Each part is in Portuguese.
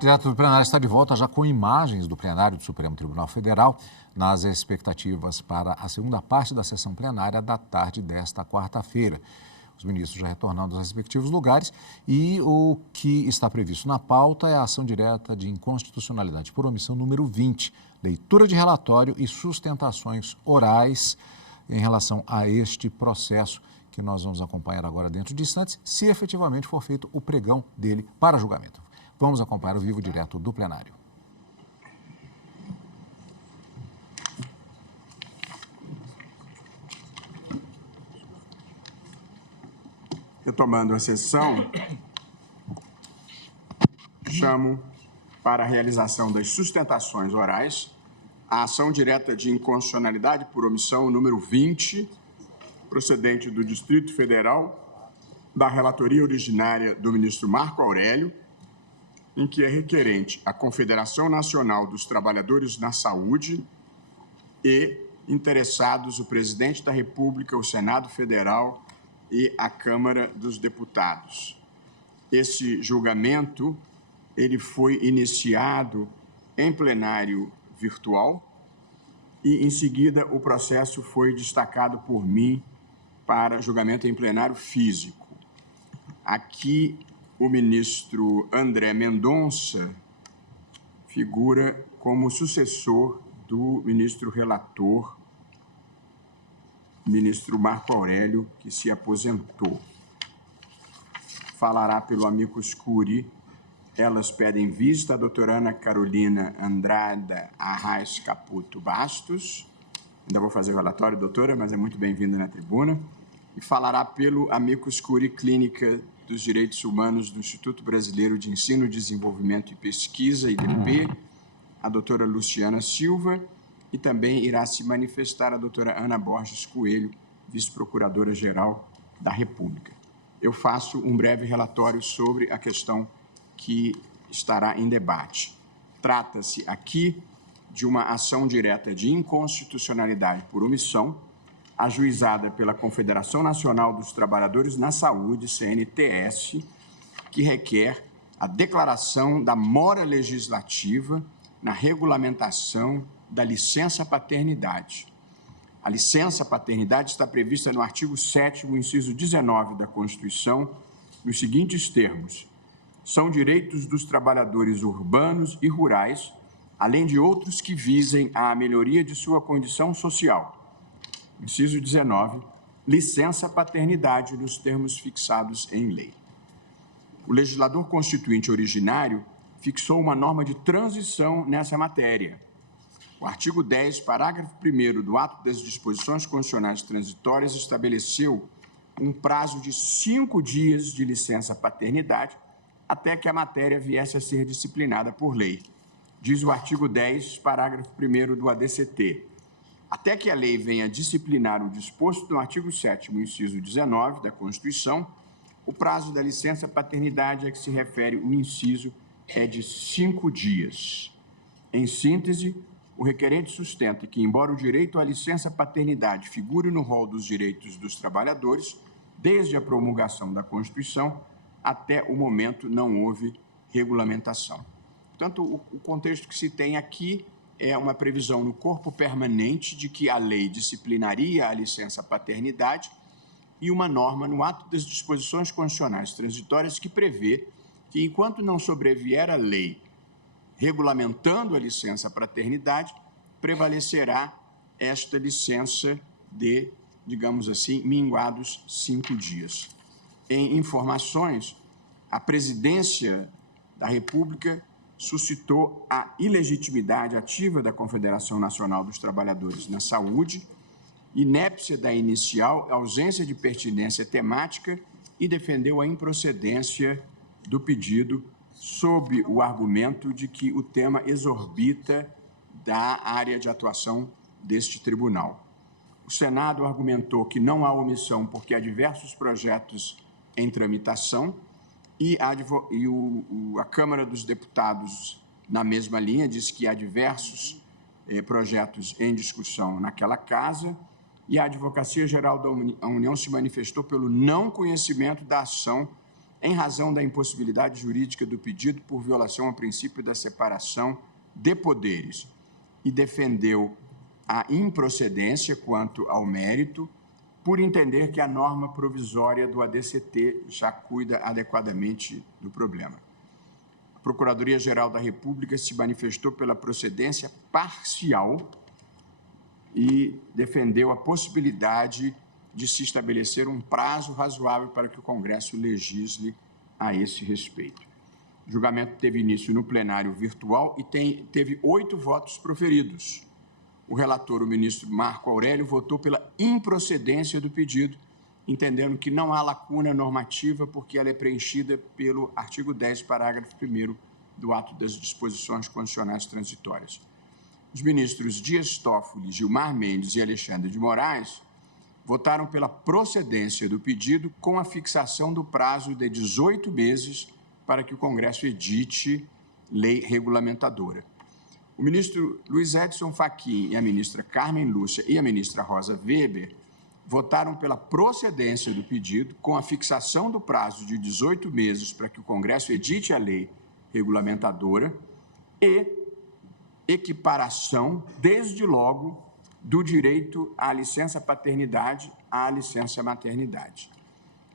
Direto do plenário está de volta já com imagens do plenário do Supremo Tribunal Federal nas expectativas para a segunda parte da sessão plenária da tarde desta quarta-feira. Os ministros já retornando aos respectivos lugares e o que está previsto na pauta é a ação direta de inconstitucionalidade por omissão número 20, leitura de relatório e sustentações orais em relação a este processo que nós vamos acompanhar agora dentro de instantes, se efetivamente for feito o pregão dele para julgamento. Vamos acompanhar o vivo direto do plenário. Retomando a sessão, chamo para a realização das sustentações orais a ação direta de inconstitucionalidade por omissão número 20, procedente do Distrito Federal, da relatoria originária do ministro Marco Aurélio, em que é requerente a Confederação Nacional dos Trabalhadores na Saúde e interessados o Presidente da República, o Senado Federal e a Câmara dos Deputados. Esse julgamento, ele foi iniciado em plenário virtual e, em seguida, o processo foi destacado por mim para julgamento em plenário físico. Aqui, o ministro André Mendonça figura como sucessor do ministro relator, ministro Marco Aurélio, que se aposentou. Falará pelo amicus curiae. Elas pedem vista a doutora Ana Carolina Andrada Arraes Caputo Bastos. Ainda vou fazer o relatório, doutora, mas é muito bem-vinda na tribuna. E falará pelo amicus curiae Clínica dos Direitos Humanos do Instituto Brasileiro de Ensino, Desenvolvimento e Pesquisa, IDP, a doutora Luciana Silva, e também irá se manifestar a doutora Ana Borges Coelho, vice-procuradora-geral da República. Eu faço um breve relatório sobre a questão que estará em debate. Trata-se aqui de uma ação direta de inconstitucionalidade por omissão, ajuizada pela Confederação Nacional dos Trabalhadores na Saúde, CNTS, que requer a declaração da mora legislativa na regulamentação da licença-paternidade. A licença-paternidade está prevista no artigo 7º, inciso 19 da Constituição, nos seguintes termos: são direitos dos trabalhadores urbanos e rurais, além de outros que visem à melhoria de sua condição social. Inciso 19, licença-paternidade nos termos fixados em lei. O legislador constituinte originário fixou uma norma de transição nessa matéria. O artigo 10, parágrafo 1º do ato das disposições constitucionais transitórias estabeleceu um prazo de 5 dias de licença-paternidade até que a matéria viesse a ser disciplinada por lei. Diz o artigo 10, parágrafo 1º do ADCT. Até que a lei venha disciplinar o disposto no artigo 7º, inciso 19 da Constituição, o prazo da licença-paternidade a que se refere o inciso é de 5 dias. Em síntese, o requerente sustenta que, embora o direito à licença-paternidade figure no rol dos direitos dos trabalhadores, desde a promulgação da Constituição, até o momento não houve regulamentação. Portanto, o contexto que se tem aqui é uma previsão no corpo permanente de que a lei disciplinaria a licença-paternidade e uma norma no ato das disposições constitucionais transitórias que prevê que, enquanto não sobrevier a lei regulamentando a licença-paternidade, prevalecerá esta licença de, digamos assim, minguados 5 dias. Em informações, a Presidência da República suscitou a ilegitimidade ativa da Confederação Nacional dos Trabalhadores na Saúde, inépcia da inicial, ausência de pertinência temática e defendeu a improcedência do pedido sob o argumento de que o tema exorbita da área de atuação deste tribunal. O Senado argumentou que não há omissão porque há diversos projetos em tramitação e a Câmara dos Deputados, na mesma linha, diz que há diversos projetos em discussão naquela casa e a Advocacia Geral da União se manifestou pelo não conhecimento da ação em razão da impossibilidade jurídica do pedido por violação ao princípio da separação de poderes e defendeu a improcedência quanto ao mérito, por entender que a norma provisória do ADCT já cuida adequadamente do problema. A Procuradoria-Geral da República se manifestou pela procedência parcial e defendeu a possibilidade de se estabelecer um prazo razoável para que o Congresso legisle a esse respeito. O julgamento teve início no plenário virtual e teve 8 votos proferidos. O relator, o ministro Marco Aurélio, votou pela improcedência do pedido, entendendo que não há lacuna normativa porque ela é preenchida pelo artigo 10, parágrafo 1º do ato das disposições constitucionais transitórias. Os ministros Dias Toffoli, Gilmar Mendes e Alexandre de Moraes votaram pela procedência do pedido com a fixação do prazo de 18 meses para que o Congresso edite lei regulamentadora. O ministro Luiz Edson Fachin e a ministra Carmen Lúcia e a ministra Rosa Weber votaram pela procedência do pedido com a fixação do prazo de 18 meses para que o Congresso edite a lei regulamentadora e equiparação, desde logo, do direito à licença paternidade à licença maternidade.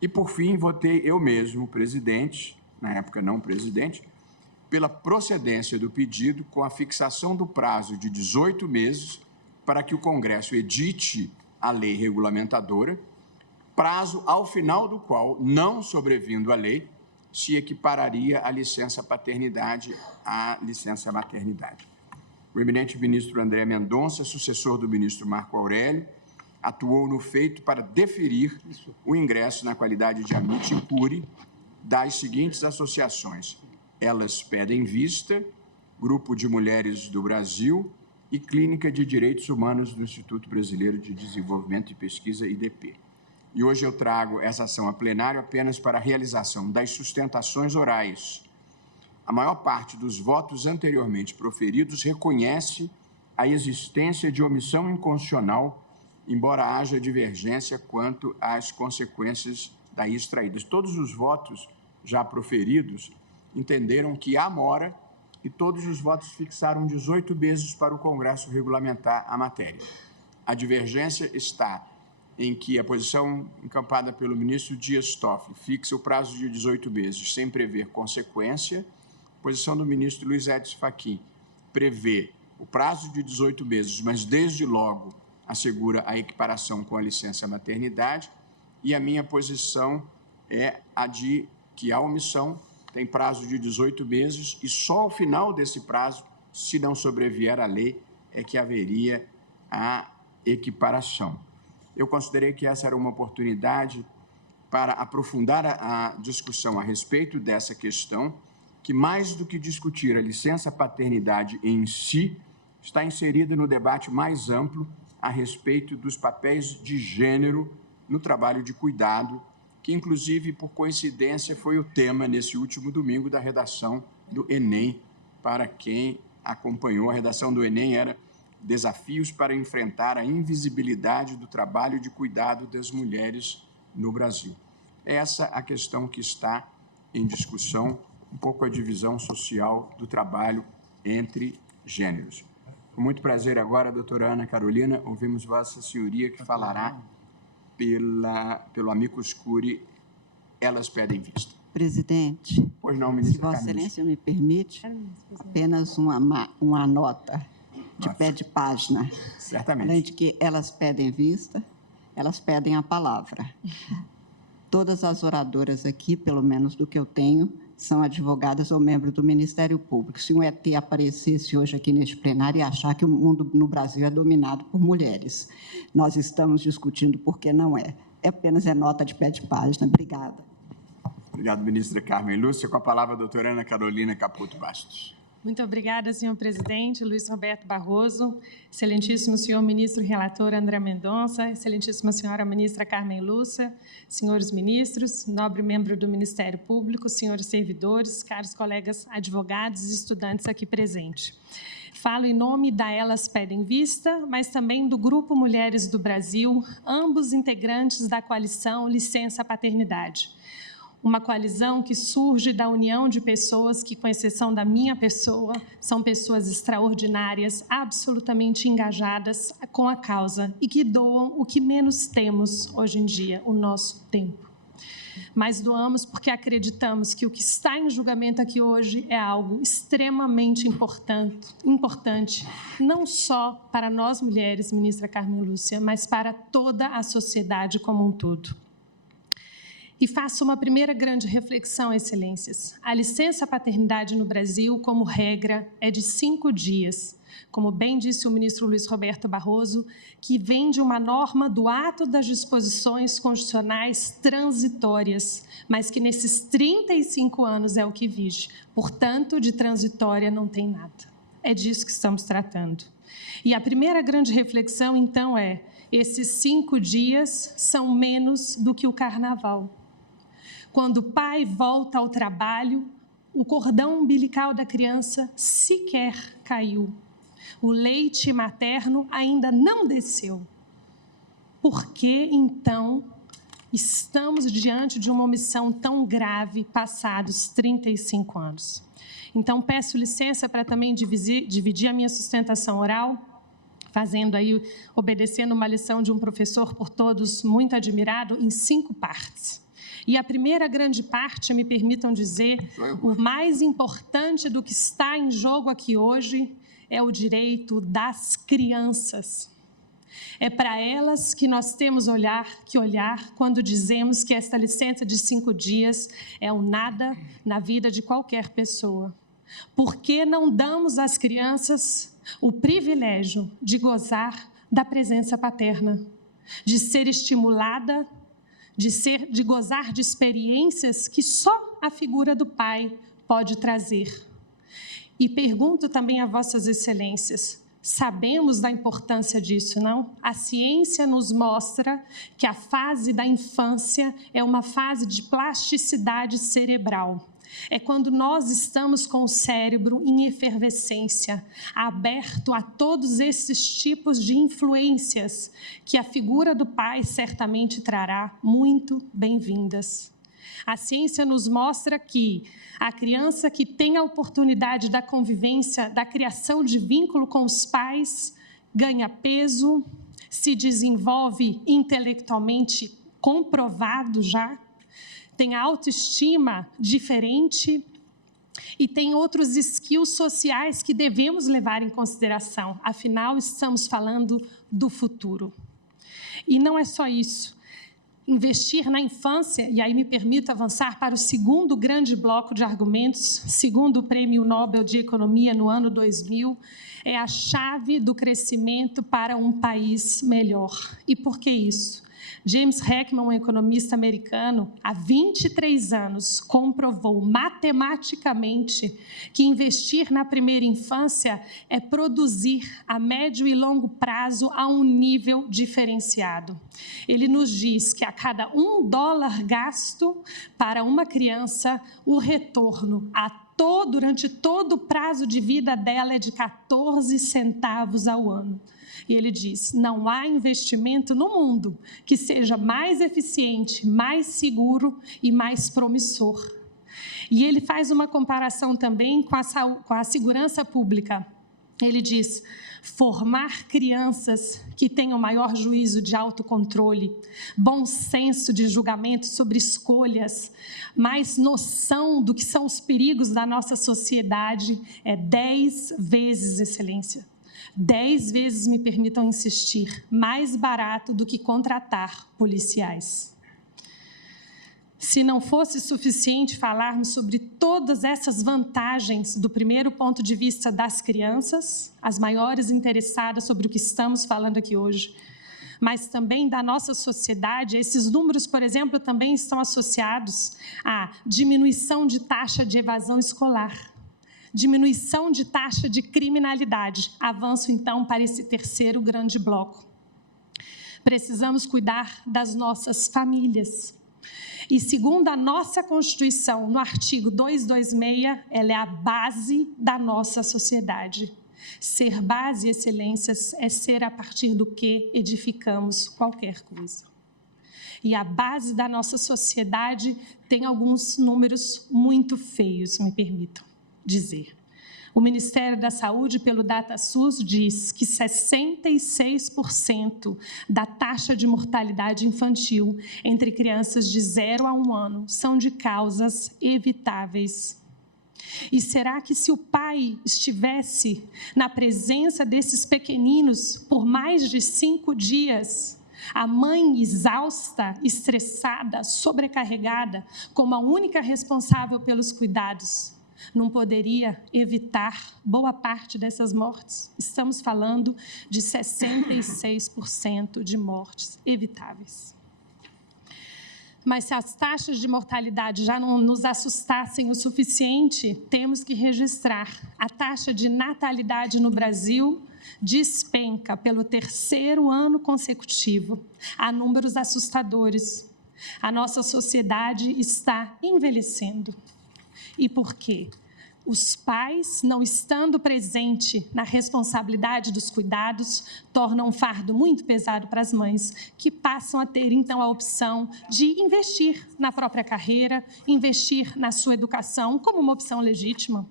E, por fim, votei eu mesmo, presidente, na época não presidente, pela procedência do pedido com a fixação do prazo de 18 meses para que o Congresso edite a lei regulamentadora, prazo ao final do qual, não sobrevindo a lei, se equipararia a licença paternidade à licença maternidade. O eminente ministro André Mendonça, sucessor do ministro Marco Aurélio, atuou no feito para deferir o ingresso na qualidade de amici curiae das seguintes associações: Elas Pedem Vista, Grupo de Mulheres do Brasil e Clínica de Direitos Humanos do Instituto Brasileiro de Desenvolvimento e Pesquisa, IDP. E hoje eu trago essa ação a plenário apenas para a realização das sustentações orais. A maior parte dos votos anteriormente proferidos reconhece a existência de omissão inconstitucional, embora haja divergência quanto às consequências daí extraídas. Todos os votos já proferidos entenderam que há mora e todos os votos fixaram 18 meses para o Congresso regulamentar a matéria. A divergência está em que a posição encampada pelo ministro Dias Toffoli fixa o prazo de 18 meses sem prever consequência. A posição do ministro Luiz Edson Fachin prevê o prazo de 18 meses, mas desde logo assegura a equiparação com a licença maternidade. E a minha posição é a de que a omissão tem prazo de 18 meses e só ao final desse prazo, se não sobrevier à lei, é que haveria a equiparação. Eu considerei que essa era uma oportunidade para aprofundar a discussão a respeito dessa questão, que mais do que discutir a licença paternidade em si, está inserida no debate mais amplo a respeito dos papéis de gênero no trabalho de cuidado, que inclusive, por coincidência, foi o tema nesse último domingo da redação do Enem. Para quem acompanhou, a redação do Enem era Desafios para enfrentar a invisibilidade do trabalho de cuidado das mulheres no Brasil. Essa é a questão que está em discussão, um pouco a divisão social do trabalho entre gêneros. Com muito prazer agora, doutora Ana Carolina, ouvimos Vossa Senhoria que falará pelo amicus curiae, Elas Pedem Vista. Presidente, pois não, ministra se Vossa Carmen. Excelência me permite, apenas uma nota de pé de página. Certamente. Além de que elas pedem vista, elas pedem a palavra. Todas as oradoras aqui, pelo menos do que eu tenho, são advogadas ou membros do Ministério Público. Se um ET aparecesse hoje aqui neste plenário e achar que o mundo no Brasil é dominado por mulheres, nós estamos discutindo por que não é. Apenas é nota de pé de página. Obrigada. Obrigado, ministra Carmen Lúcia. Com a palavra, a doutora Ana Carolina Caputo Bastos. Muito obrigada, senhor presidente, Luiz Roberto Barroso, excelentíssimo senhor ministro relator André Mendonça, excelentíssima senhora ministra Carmen Lúcia, senhores ministros, nobre membro do Ministério Público, senhores servidores, caros colegas advogados e estudantes aqui presentes. Falo em nome da Elas Pedem Vista, mas também do Grupo Mulheres do Brasil, ambos integrantes da coalição Licença Paternidade. uma coalizão que surge da união de pessoas que, com exceção da minha pessoa, são pessoas extraordinárias, absolutamente engajadas com a causa e que doam o que menos temos hoje em dia, o nosso tempo. Mas doamos porque acreditamos que o que está em julgamento aqui hoje é algo extremamente importante, não só para nós mulheres, ministra Carmen Lúcia, mas para toda a sociedade como um todo. E faço uma primeira grande reflexão, excelências. A licença paternidade no Brasil, como regra, é de 5 dias, como bem disse o ministro Luiz Roberto Barroso, que vem de uma norma do ato das disposições constitucionais transitórias, mas que nesses 35 anos é o que vige. Portanto, de transitória não tem nada. É disso que estamos tratando. E a primeira grande reflexão, então, é: esses 5 dias são menos do que o carnaval. Quando o pai volta ao trabalho, o cordão umbilical da criança sequer caiu. O leite materno ainda não desceu. Por que, então, estamos diante de uma omissão tão grave passados 35 anos? Então, peço licença para também dividir a minha sustentação oral, obedecendo uma lição de um professor por todos muito admirado, em 5 partes. E a primeira grande parte, me permitam dizer, o mais importante do que está em jogo aqui hoje é o direito das crianças. É para elas que nós temos que olhar quando dizemos que esta licença de 5 dias é um nada na vida de qualquer pessoa. Por que não damos às crianças o privilégio de gozar da presença paterna, de ser estimulada, de gozar de experiências que só a figura do pai pode trazer? E pergunto também a vossas excelências, sabemos da importância disso, não? A ciência nos mostra que a fase da infância é uma fase de plasticidade cerebral. É quando nós estamos com o cérebro em efervescência, aberto a todos esses tipos de influências que a figura do pai certamente trará muito bem-vindas. A ciência nos mostra que a criança que tem a oportunidade da convivência, da criação de vínculo com os pais, ganha peso, se desenvolve intelectualmente, comprovado já, tem autoestima diferente e tem outros skills sociais que devemos levar em consideração. Afinal, estamos falando do futuro. E não é só isso. Investir na infância, e aí me permito avançar para o segundo grande bloco de argumentos, segundo o Prêmio Nobel de Economia no ano 2000, é a chave do crescimento para um país melhor. E por que isso? James Heckman, um economista americano, há 23 anos, comprovou matematicamente que investir na primeira infância é produzir a médio e longo prazo a um nível diferenciado. Ele nos diz que a cada $1 gasto para uma criança, o retorno durante todo o prazo de vida dela é de 14 centavos ao ano. E ele diz, não há investimento no mundo que seja mais eficiente, mais seguro e mais promissor. E ele faz uma comparação também com a segurança pública. Ele diz, formar crianças que tenham maior juízo de autocontrole, bom senso de julgamento sobre escolhas, mais noção do que são os perigos da nossa sociedade, é 10 vezes, excelência. 10 vezes, me permitam insistir, mais barato do que contratar policiais. Se não fosse suficiente falarmos sobre todas essas vantagens do primeiro ponto de vista das crianças, as maiores interessadas sobre o que estamos falando aqui hoje, mas também da nossa sociedade, esses números, por exemplo, também estão associados à diminuição de taxa de evasão escolar, diminuição de taxa de criminalidade. Avanço, então, para esse terceiro grande bloco. Precisamos cuidar das nossas famílias. E, segundo a nossa Constituição, no artigo 226, ela é a base da nossa sociedade. Ser base, excelências, é ser a partir do que edificamos qualquer coisa. E a base da nossa sociedade tem alguns números muito feios, me permitam dizer. O Ministério da Saúde, pelo DataSUS, diz que 66% da taxa de mortalidade infantil entre crianças de 0 a 1 ano são de causas evitáveis. E será que se o pai estivesse na presença desses pequeninos por mais de 5 dias, a mãe exausta, estressada, sobrecarregada, como a única responsável pelos cuidados, não poderia evitar boa parte dessas mortes? Estamos falando de 66% de mortes evitáveis. Mas se as taxas de mortalidade já não nos assustassem o suficiente, temos que registrar a taxa de natalidade no Brasil despenca pelo 3º ano consecutivo, a números assustadores. A nossa sociedade está envelhecendo. E por quê? Os pais, não estando presentes na responsabilidade dos cuidados, tornam um fardo muito pesado para as mães, que passam a ter, então, a opção de investir na própria carreira, investir na sua educação, como uma opção legítima.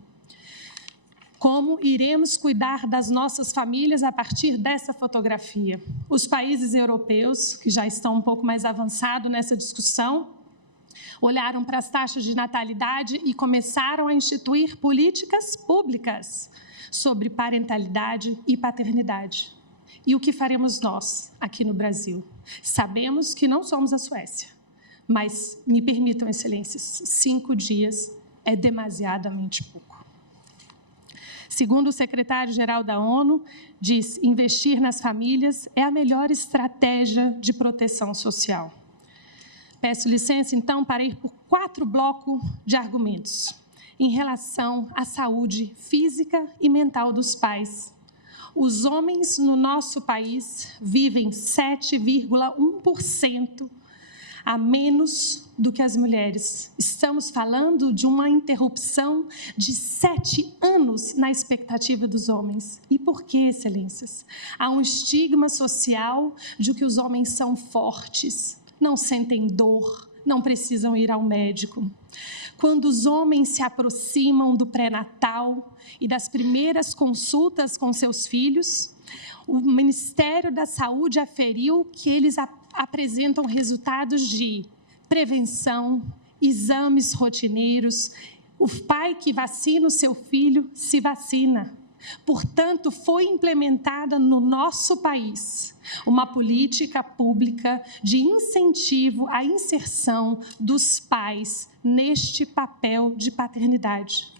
Como iremos cuidar das nossas famílias a partir dessa fotografia? Os países europeus, que já estão um pouco mais avançados nessa discussão, olharam para as taxas de natalidade e começaram a instituir políticas públicas sobre parentalidade e paternidade. E o que faremos nós aqui no Brasil? Sabemos que não somos a Suécia, mas, me permitam, excelências, 5 dias é demasiadamente pouco. Segundo o secretário-geral da ONU, diz: investir nas famílias é a melhor estratégia de proteção social. Peço licença, então, para ir por 4 blocos de argumentos em relação à saúde física e mental dos pais. Os homens no nosso país vivem 7,1% a menos do que as mulheres. Estamos falando de uma interrupção de 7 anos na expectativa dos homens. E por quê, excelências? Há um estigma social de que os homens são fortes, não sentem dor, não precisam ir ao médico. Quando os homens se aproximam do pré-natal e das primeiras consultas com seus filhos, o Ministério da Saúde aferiu que eles apresentam resultados de prevenção, exames rotineiros. O pai que vacina o seu filho se vacina. Portanto, foi implementada no nosso país uma política pública de incentivo à inserção dos pais neste papel de paternidade.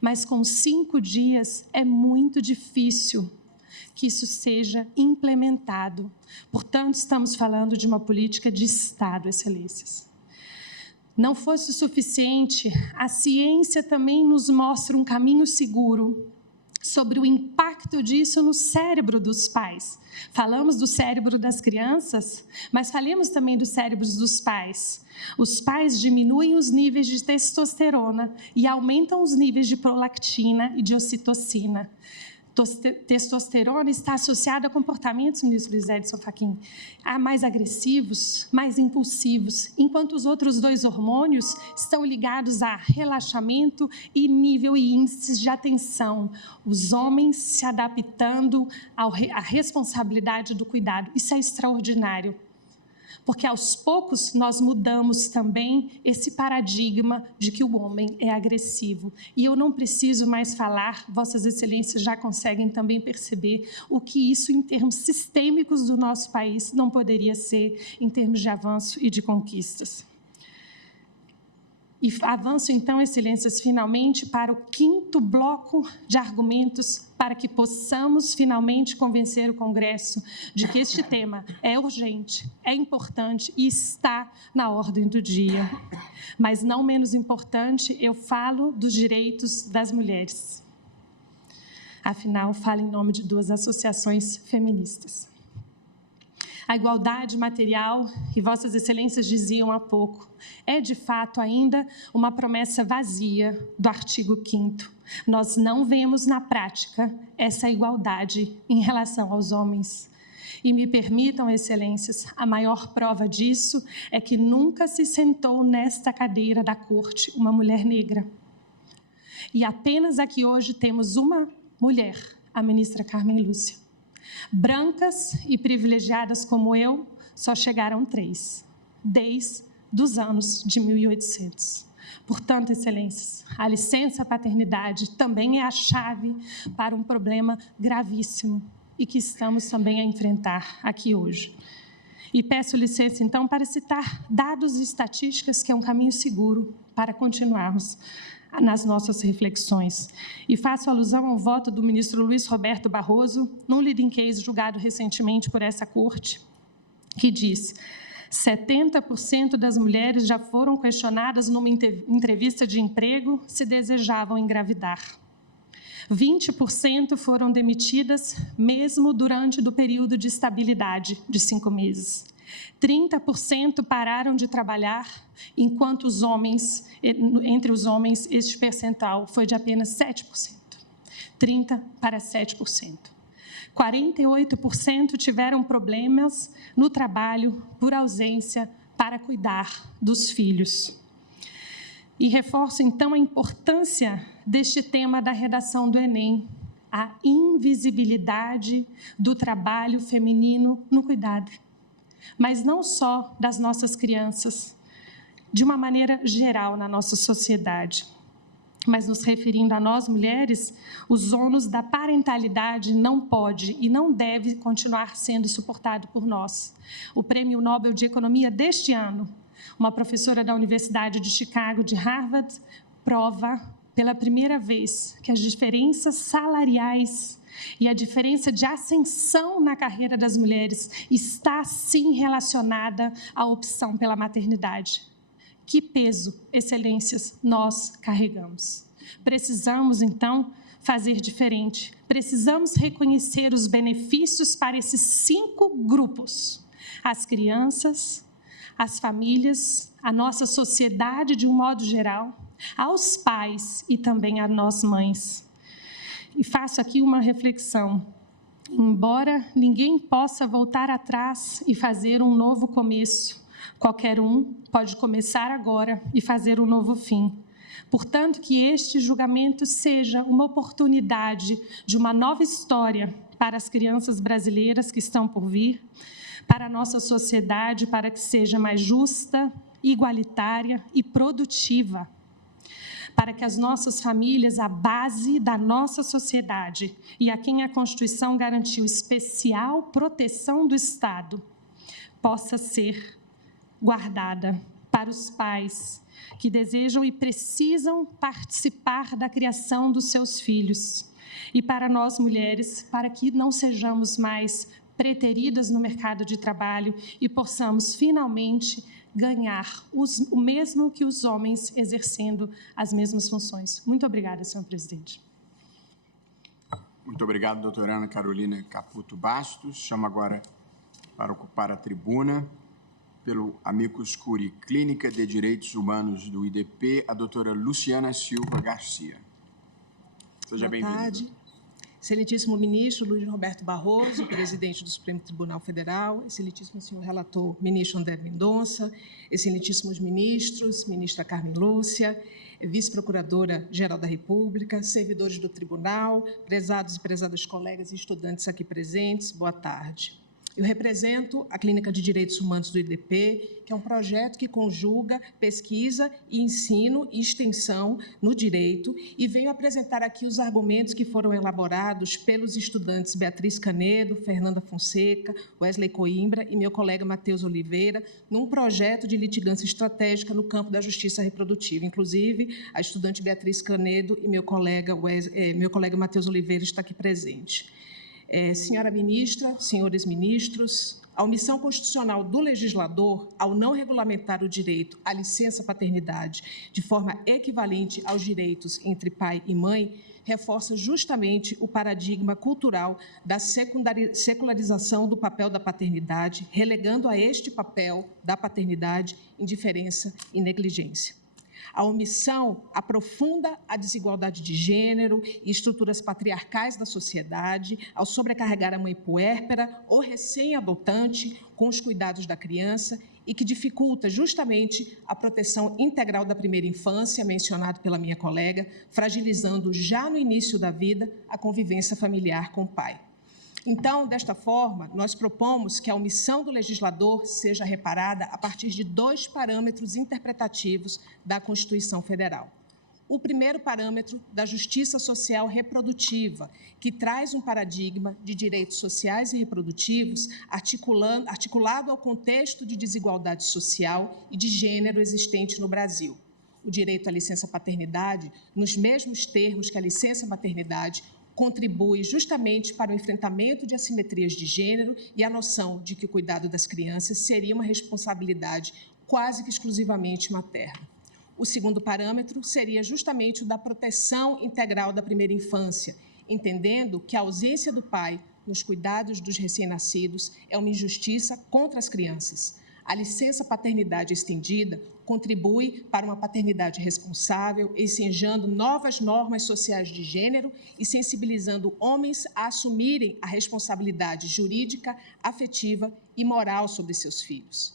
Mas com 5 dias é muito difícil que isso seja implementado. Portanto, estamos falando de uma política de Estado, excelências. Não fosse suficiente, a ciência também nos mostra um caminho seguro sobre o impacto disso no cérebro dos pais. Falamos do cérebro das crianças, mas falemos também dos cérebros dos pais. Os pais diminuem os níveis de testosterona e aumentam os níveis de prolactina e de ocitocina. Testosterona está associada a comportamentos, ministro Luiz Edson Fachin, mais agressivos, mais impulsivos, enquanto os outros 2 hormônios estão ligados a relaxamento e nível e índices de atenção. Os homens se adaptando à responsabilidade do cuidado. Isso é extraordinário. Porque aos poucos nós mudamos também esse paradigma de que o homem é agressivo. E eu não preciso mais falar, Vossas Excelências já conseguem também perceber o que isso, em termos sistêmicos do nosso país, não poderia ser em termos de avanço e de conquistas. E avanço, então, Excelências, finalmente para o 5º bloco de argumentos para que possamos finalmente convencer o Congresso de que este tema é urgente, é importante e está na ordem do dia. Mas, não menos importante, eu falo dos direitos das mulheres. Afinal, falo em nome de 2 associações feministas. A igualdade material, que Vossas Excelências diziam há pouco, é de fato ainda uma promessa vazia do artigo 5º. Nós não vemos na prática essa igualdade em relação aos homens. E me permitam, excelências, a maior prova disso é que nunca se sentou nesta cadeira da corte uma mulher negra. E apenas aqui hoje temos uma mulher, a ministra Carmen Lúcia. Brancas e privilegiadas como eu, só chegaram 3, desde os anos de 1800. Portanto, excelências, a licença paternidade também é a chave para um problema gravíssimo e que estamos também a enfrentar aqui hoje. E peço licença, então, para citar dados e estatísticas, que é um caminho seguro para continuarmos nas nossas reflexões. E faço alusão ao voto do ministro Luiz Roberto Barroso, num leading case julgado recentemente por essa corte, que diz: 70% das mulheres já foram questionadas numa entrevista de emprego se desejavam engravidar. 20% foram demitidas mesmo durante o período de estabilidade de 5 meses. 30% pararam de trabalhar, enquanto entre os homens, este percentual foi de apenas 7%. 30% para 7%. 48% tiveram problemas no trabalho por ausência para cuidar dos filhos. E reforço, então, a importância deste tema da redação do Enem, a invisibilidade do trabalho feminino no cuidado. Mas não só das nossas crianças, de uma maneira geral na nossa sociedade. Mas nos referindo a nós, mulheres, os ônus da parentalidade não pode e não deve continuar sendo suportado por nós. O Prêmio Nobel de Economia deste ano, uma professora da Universidade de Chicago, de Harvard, prova pela primeira vez que as diferenças salariais e a diferença de ascensão na carreira das mulheres está, sim, relacionada à opção pela maternidade. Que peso, excelências, nós carregamos? Precisamos, então, fazer diferente. Precisamos reconhecer os benefícios para esses 5 grupos: as crianças, as famílias, a nossa sociedade de um modo geral, aos pais e também a nós mães. E faço aqui uma reflexão. Embora ninguém possa voltar atrás e fazer um novo começo, qualquer um pode começar agora e fazer um novo fim. Portanto, que este julgamento seja uma oportunidade de uma nova história para as crianças brasileiras que estão por vir, para a nossa sociedade, para que seja mais justa, igualitária e produtiva, para que as nossas famílias, a base da nossa sociedade e a quem a Constituição garantiu especial proteção do Estado, possa ser guardada para os pais que desejam e precisam participar da criação dos seus filhos, e para nós mulheres, para que não sejamos mais preteridas no mercado de trabalho e possamos finalmente ganhar o mesmo que os homens, exercendo as mesmas funções. Muito obrigada, senhor presidente. Muito obrigado, doutora Ana Carolina Caputo Bastos. Chamo agora para ocupar a tribuna, pelo amicus curiae Clínica de Direitos Humanos do IDP, a doutora Luciana Silva Garcia. Seja bem-vinda. Boa tarde. Excelentíssimo ministro Luiz Roberto Barroso, presidente do Supremo Tribunal Federal, excelentíssimo senhor relator, ministro André Mendonça, excelentíssimos ministros, ministra Carmen Lúcia, vice-procuradora-geral da República, servidores do tribunal, prezados e prezadas colegas e estudantes aqui presentes, boa tarde. Eu represento a Clínica de Direitos Humanos do IDP, que é um projeto que conjuga pesquisa e ensino e extensão no direito, e venho apresentar aqui os argumentos que foram elaborados pelos estudantes Beatriz Canedo, Fernanda Fonseca, Wesley Coimbra e meu colega Matheus Oliveira, num projeto de litigância estratégica no campo da justiça reprodutiva. Inclusive, a estudante Beatriz Canedo e meu colega Matheus Oliveira está aqui presente. Senhora ministra, senhores ministros, a omissão constitucional do legislador ao não regulamentar o direito à licença paternidade de forma equivalente aos direitos entre pai e mãe reforça justamente o paradigma cultural da secularização do papel da paternidade, relegando a este papel da paternidade indiferença e negligência. A omissão aprofunda a desigualdade de gênero e estruturas patriarcais da sociedade ao sobrecarregar a mãe puérpera ou recém-adotante com os cuidados da criança e que dificulta justamente a proteção integral da primeira infância, mencionado pela minha colega, fragilizando já no início da vida a convivência familiar com o pai. Então, desta forma, nós propomos que a omissão do legislador seja reparada a partir de 2 parâmetros interpretativos da Constituição Federal. O primeiro parâmetro da justiça social reprodutiva, que traz um paradigma de direitos sociais e reprodutivos articulado ao contexto de desigualdade social e de gênero existente no Brasil. O direito à licença paternidade, nos mesmos termos que a licença maternidade, contribui justamente para o enfrentamento de assimetrias de gênero e a noção de que o cuidado das crianças seria uma responsabilidade quase que exclusivamente materna. O segundo parâmetro seria justamente o da proteção integral da primeira infância, entendendo que a ausência do pai nos cuidados dos recém-nascidos é uma injustiça contra as crianças. A licença paternidade estendida contribui para uma paternidade responsável, enseñando novas normas sociais de gênero e sensibilizando homens a assumirem a responsabilidade jurídica, afetiva e moral sobre seus filhos.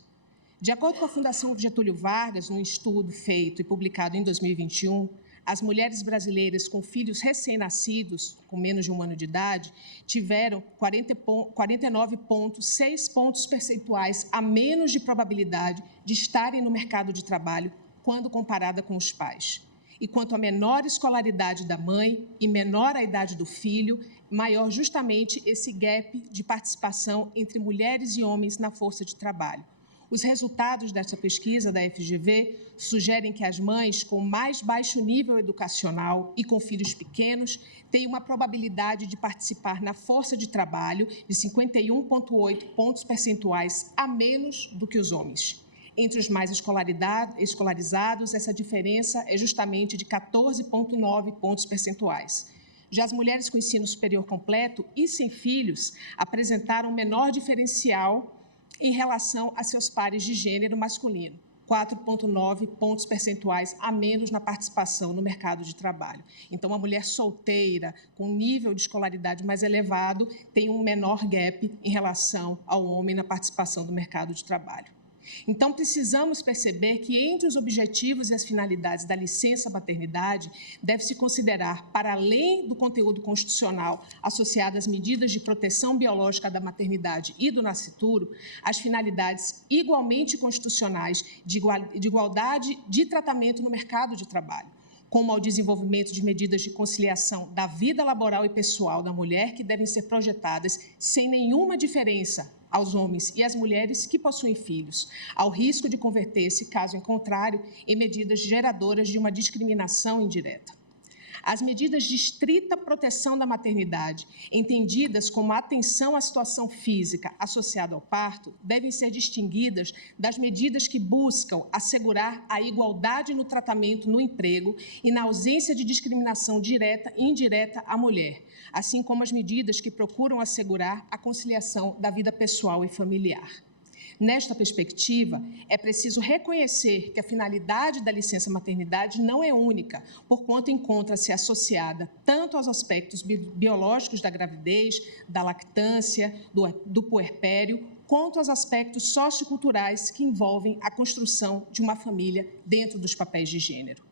De acordo com a Fundação Getúlio Vargas, num estudo feito e publicado em 2021, as mulheres brasileiras com filhos recém-nascidos, com menos de 1 ano de idade, tiveram 49,6 pontos percentuais a menos de probabilidade de estarem no mercado de trabalho quando comparada com os pais. E quanto a menor escolaridade da mãe e menor a idade do filho, maior justamente esse gap de participação entre mulheres e homens na força de trabalho. Os resultados dessa pesquisa da FGV sugerem que as mães com mais baixo nível educacional e com filhos pequenos têm uma probabilidade de participar na força de trabalho de 51,8 pontos percentuais a menos do que os homens. Entre os mais escolarizados, essa diferença é justamente de 14,9 pontos percentuais. Já as mulheres com ensino superior completo e sem filhos apresentaram menor diferencial em relação a seus pares de gênero masculino, 4,9 pontos percentuais a menos na participação no mercado de trabalho. Então, a mulher solteira, com nível de escolaridade mais elevado, tem um menor gap em relação ao homem na participação do mercado de trabalho. Então, precisamos perceber que entre os objetivos e as finalidades da licença maternidade deve-se considerar, para além do conteúdo constitucional associado às medidas de proteção biológica da maternidade e do nascituro, as finalidades igualmente constitucionais de igualdade de tratamento no mercado de trabalho, como ao desenvolvimento de medidas de conciliação da vida laboral e pessoal da mulher que devem ser projetadas sem nenhuma diferença aos homens e às mulheres que possuem filhos, ao risco de converter-se, caso em contrário, em medidas geradoras de uma discriminação indireta. As medidas de estrita proteção da maternidade, entendidas como atenção à situação física associada ao parto, devem ser distinguidas das medidas que buscam assegurar a igualdade no tratamento no emprego e na ausência de discriminação direta e indireta à mulher, assim como as medidas que procuram assegurar a conciliação da vida pessoal e familiar. Nesta perspectiva, é preciso reconhecer que a finalidade da licença maternidade não é única, porquanto encontra-se associada tanto aos aspectos biológicos da gravidez, da lactância, do puerpério, quanto aos aspectos socioculturais que envolvem a construção de uma família dentro dos papéis de gênero.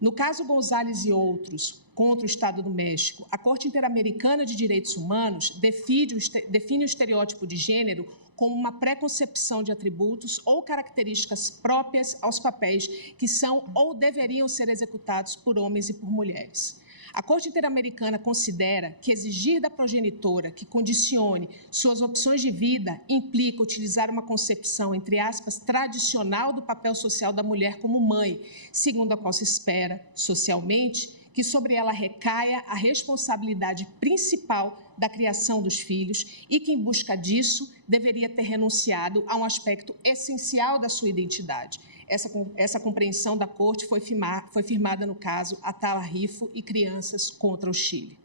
No caso Gonzalez e outros, contra o Estado do México, a Corte Interamericana de Direitos Humanos define o estereótipo de gênero como uma preconcepção de atributos ou características próprias aos papéis que são ou deveriam ser executados por homens e por mulheres. A Corte Interamericana considera que exigir da progenitora que condicione suas opções de vida implica utilizar uma concepção, entre aspas, tradicional do papel social da mulher como mãe, segundo a qual se espera, socialmente, que sobre ela recaia a responsabilidade principal da criação dos filhos e que, em busca disso, deveria ter renunciado a um aspecto essencial da sua identidade. Essa compreensão da Corte foi firmada no caso Atala Rifo e Crianças contra o Chile.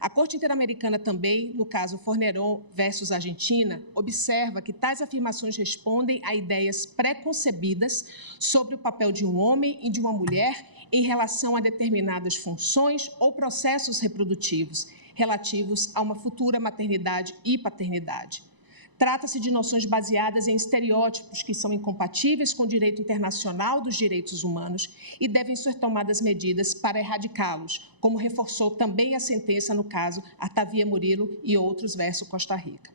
A Corte Interamericana também, no caso Forneron versus Argentina, observa que tais afirmações respondem a ideias pré-concebidas sobre o papel de um homem e de uma mulher em relação a determinadas funções ou processos reprodutivos relativos a uma futura maternidade e paternidade. Trata-se de noções baseadas em estereótipos que são incompatíveis com o direito internacional dos direitos humanos e devem ser tomadas medidas para erradicá-los, como reforçou também a sentença no caso Artavia Murilo e outros versus Costa Rica.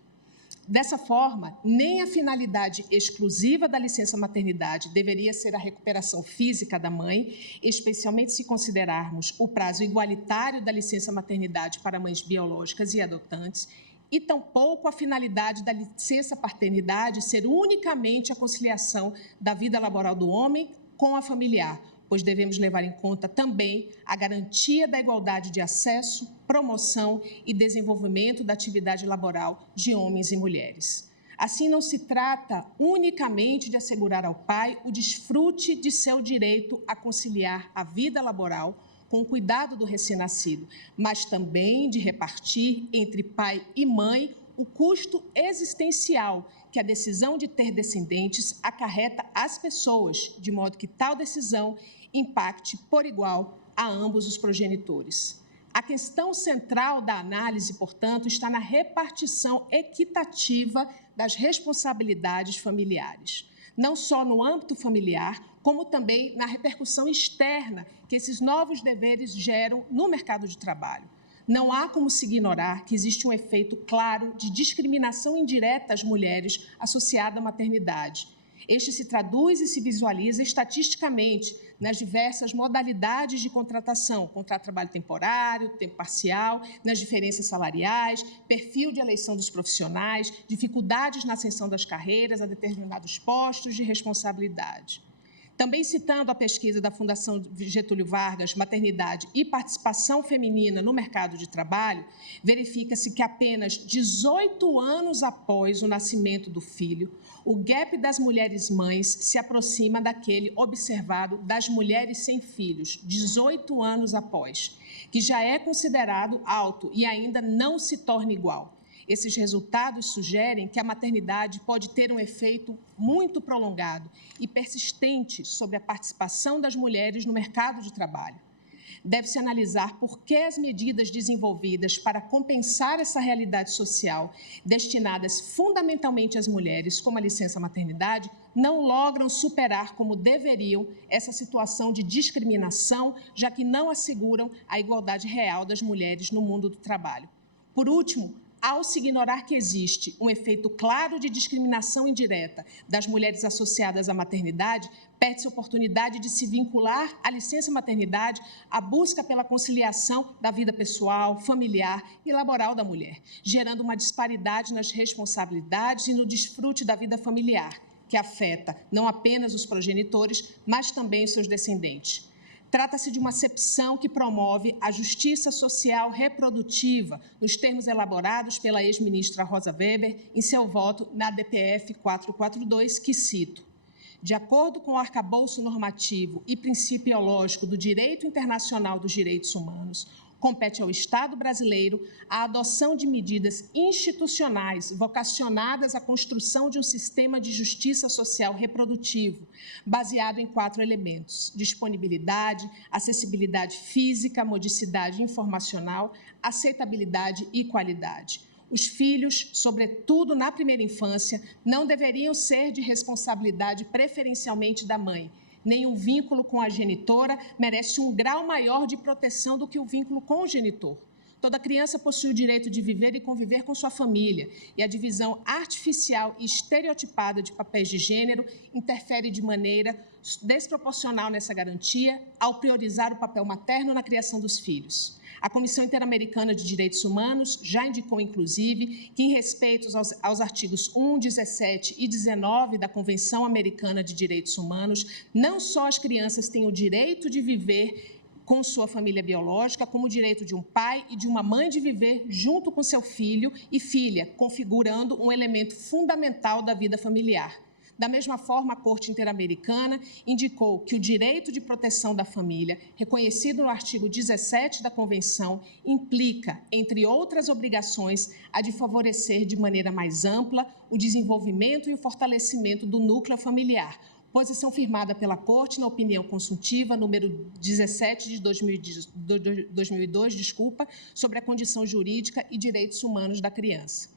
Dessa forma, nem a finalidade exclusiva da licença maternidade deveria ser a recuperação física da mãe, especialmente se considerarmos o prazo igualitário da licença maternidade para mães biológicas e adotantes, e tampouco a finalidade da licença paternidade ser unicamente a conciliação da vida laboral do homem com a familiar, pois devemos levar em conta também a garantia da igualdade de acesso, promoção e desenvolvimento da atividade laboral de homens e mulheres. Assim, não se trata unicamente de assegurar ao pai o desfrute de seu direito a conciliar a vida laboral com o cuidado do recém-nascido, mas também de repartir entre pai e mãe o custo existencial que a decisão de ter descendentes acarreta às pessoas, de modo que tal decisão impacte por igual a ambos os progenitores. A questão central da análise, portanto, está na repartição equitativa das responsabilidades familiares, não só no âmbito familiar, como também na repercussão externa que esses novos deveres geram no mercado de trabalho. Não há como se ignorar que existe um efeito claro de discriminação indireta às mulheres associada à maternidade. Este se traduz e se visualiza estatisticamente nas diversas modalidades de contratação, contrato de trabalho temporário, tempo parcial, nas diferenças salariais, perfil de eleição dos profissionais, dificuldades na ascensão das carreiras a determinados postos de responsabilidade. Também citando a pesquisa da Fundação Getúlio Vargas, Maternidade e Participação Feminina no Mercado de Trabalho, verifica-se que apenas 18 anos após o nascimento do filho, o gap das mulheres mães se aproxima daquele observado das mulheres sem filhos, 18 anos após, que já é considerado alto e ainda não se torna igual. Esses resultados sugerem que a maternidade pode ter um efeito muito prolongado e persistente sobre a participação das mulheres no mercado de trabalho. Deve-se analisar por que as medidas desenvolvidas para compensar essa realidade social, destinadas fundamentalmente às mulheres, como a licença maternidade, não logram superar como deveriam essa situação de discriminação, já que não asseguram a igualdade real das mulheres no mundo do trabalho. Por último, ao se ignorar que existe um efeito claro de discriminação indireta das mulheres associadas à maternidade, perde-se a oportunidade de se vincular à licença maternidade à busca pela conciliação da vida pessoal, familiar e laboral da mulher, gerando uma disparidade nas responsabilidades e no desfrute da vida familiar, que afeta não apenas os progenitores, mas também os seus descendentes. Trata-se de uma acepção que promove a justiça social reprodutiva, nos termos elaborados pela ex-ministra Rosa Weber em seu voto na DPF 442, que cito: de acordo com o arcabouço normativo e princípio biológico do direito internacional dos direitos humanos, compete ao Estado brasileiro a adoção de medidas institucionais vocacionadas à construção de um sistema de justiça social reprodutivo, baseado em 4 elementos: disponibilidade, acessibilidade física, modicidade informacional, aceitabilidade e qualidade. Os filhos, sobretudo na primeira infância, não deveriam ser de responsabilidade preferencialmente da mãe. Nenhum vínculo com a genitora merece um grau maior de proteção do que o vínculo com o genitor. Toda criança possui o direito de viver e conviver com sua família, e a divisão artificial e estereotipada de papéis de gênero interfere de maneira desproporcional nessa garantia ao priorizar o papel materno na criação dos filhos. A Comissão Interamericana de Direitos Humanos já indicou, inclusive, que, em respeito aos artigos 1, 17 e 19 da Convenção Americana de Direitos Humanos, não só as crianças têm o direito de viver com sua família biológica, como o direito de um pai e de uma mãe de viver junto com seu filho e filha, configurando um elemento fundamental da vida familiar. Da mesma forma, a Corte Interamericana indicou que o direito de proteção da família, reconhecido no artigo 17 da Convenção, implica, entre outras obrigações, a de favorecer de maneira mais ampla o desenvolvimento e o fortalecimento do núcleo familiar, posição firmada pela Corte na opinião consultiva número 17 de 2002, sobre a condição jurídica e direitos humanos da criança.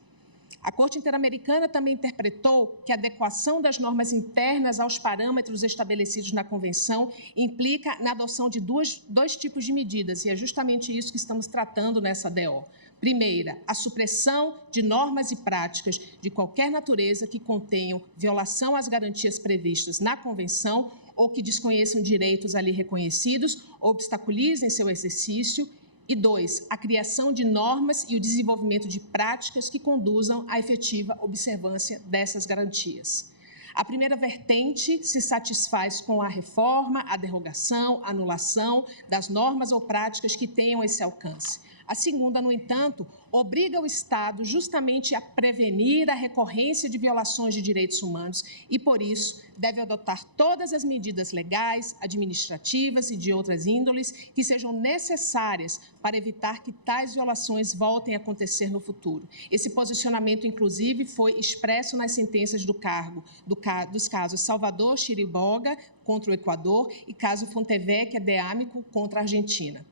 A Corte Interamericana também interpretou que a adequação das normas internas aos parâmetros estabelecidos na Convenção implica na adoção de dois tipos de medidas, e é justamente isso que estamos tratando nessa DO. Primeira, a supressão de normas e práticas de qualquer natureza que contenham violação às garantias previstas na Convenção ou que desconheçam direitos ali reconhecidos ou obstaculizem seu exercício. E 2, a criação de normas e o desenvolvimento de práticas que conduzam à efetiva observância dessas garantias. A primeira vertente se satisfaz com a reforma, a derrogação, a anulação das normas ou práticas que tenham esse alcance. A segunda, no entanto, obriga o Estado justamente a prevenir a recorrência de violações de direitos humanos e, por isso, deve adotar todas as medidas legais, administrativas e de outras índoles que sejam necessárias para evitar que tais violações voltem a acontecer no futuro. Esse posicionamento, inclusive, foi expresso nas sentenças dos casos Salvador Chiriboga contra o Equador e caso Fontevecchia de Amico contra a Argentina.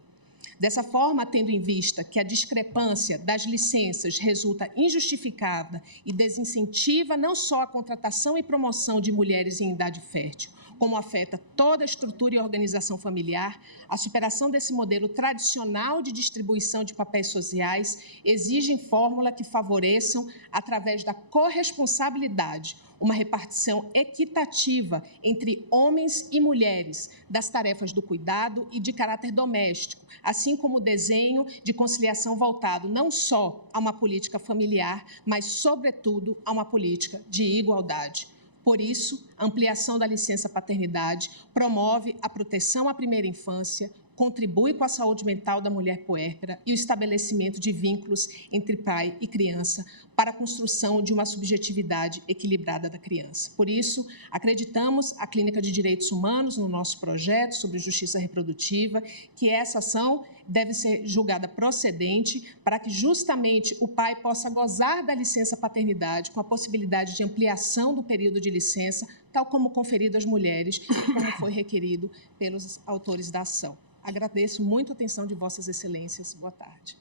Dessa forma, tendo em vista que a discrepância das licenças resulta injustificada e desincentiva não só a contratação e promoção de mulheres em idade fértil, como afeta toda a estrutura e organização familiar, a superação desse modelo tradicional de distribuição de papéis sociais exige fórmula que favoreçam, através da corresponsabilidade, uma repartição equitativa entre homens e mulheres das tarefas do cuidado e de caráter doméstico, assim como o desenho de conciliação voltado não só a uma política familiar, mas, sobretudo, a uma política de igualdade. Por isso, a ampliação da licença paternidade promove a proteção à primeira infância, contribui com a saúde mental da mulher puérpera e o estabelecimento de vínculos entre pai e criança para a construção de uma subjetividade equilibrada da criança. Por isso, acreditamos a Clínica de Direitos Humanos no nosso projeto sobre justiça reprodutiva, que essa ação deve ser julgada procedente para que justamente o pai possa gozar da licença paternidade com a possibilidade de ampliação do período de licença, tal como conferido às mulheres e como foi requerido pelos autores da ação. Agradeço muito a atenção de Vossas Excelências. Boa tarde.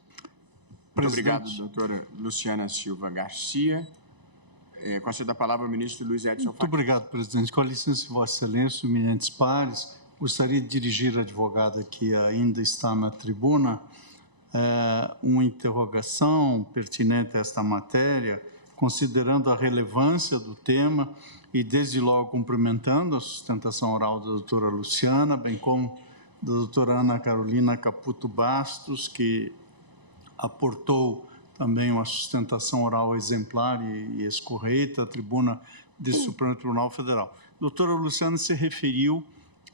Muito obrigado, doutora Luciana Silva Garcia. Concedo a palavra ao ministro Luiz Edson Fachin. Muito obrigado, presidente. Com a licença de Vossa Excelência, eminentes pares, gostaria de dirigir à advogada que ainda está na tribuna uma interrogação pertinente a esta matéria, considerando a relevância do tema e, desde logo, cumprimentando a sustentação oral da doutora Luciana, bem como da doutora Ana Carolina Caputo Bastos, que aportou também uma sustentação oral exemplar e escorreita à tribuna do Supremo Tribunal Federal. A doutora Luciana se referiu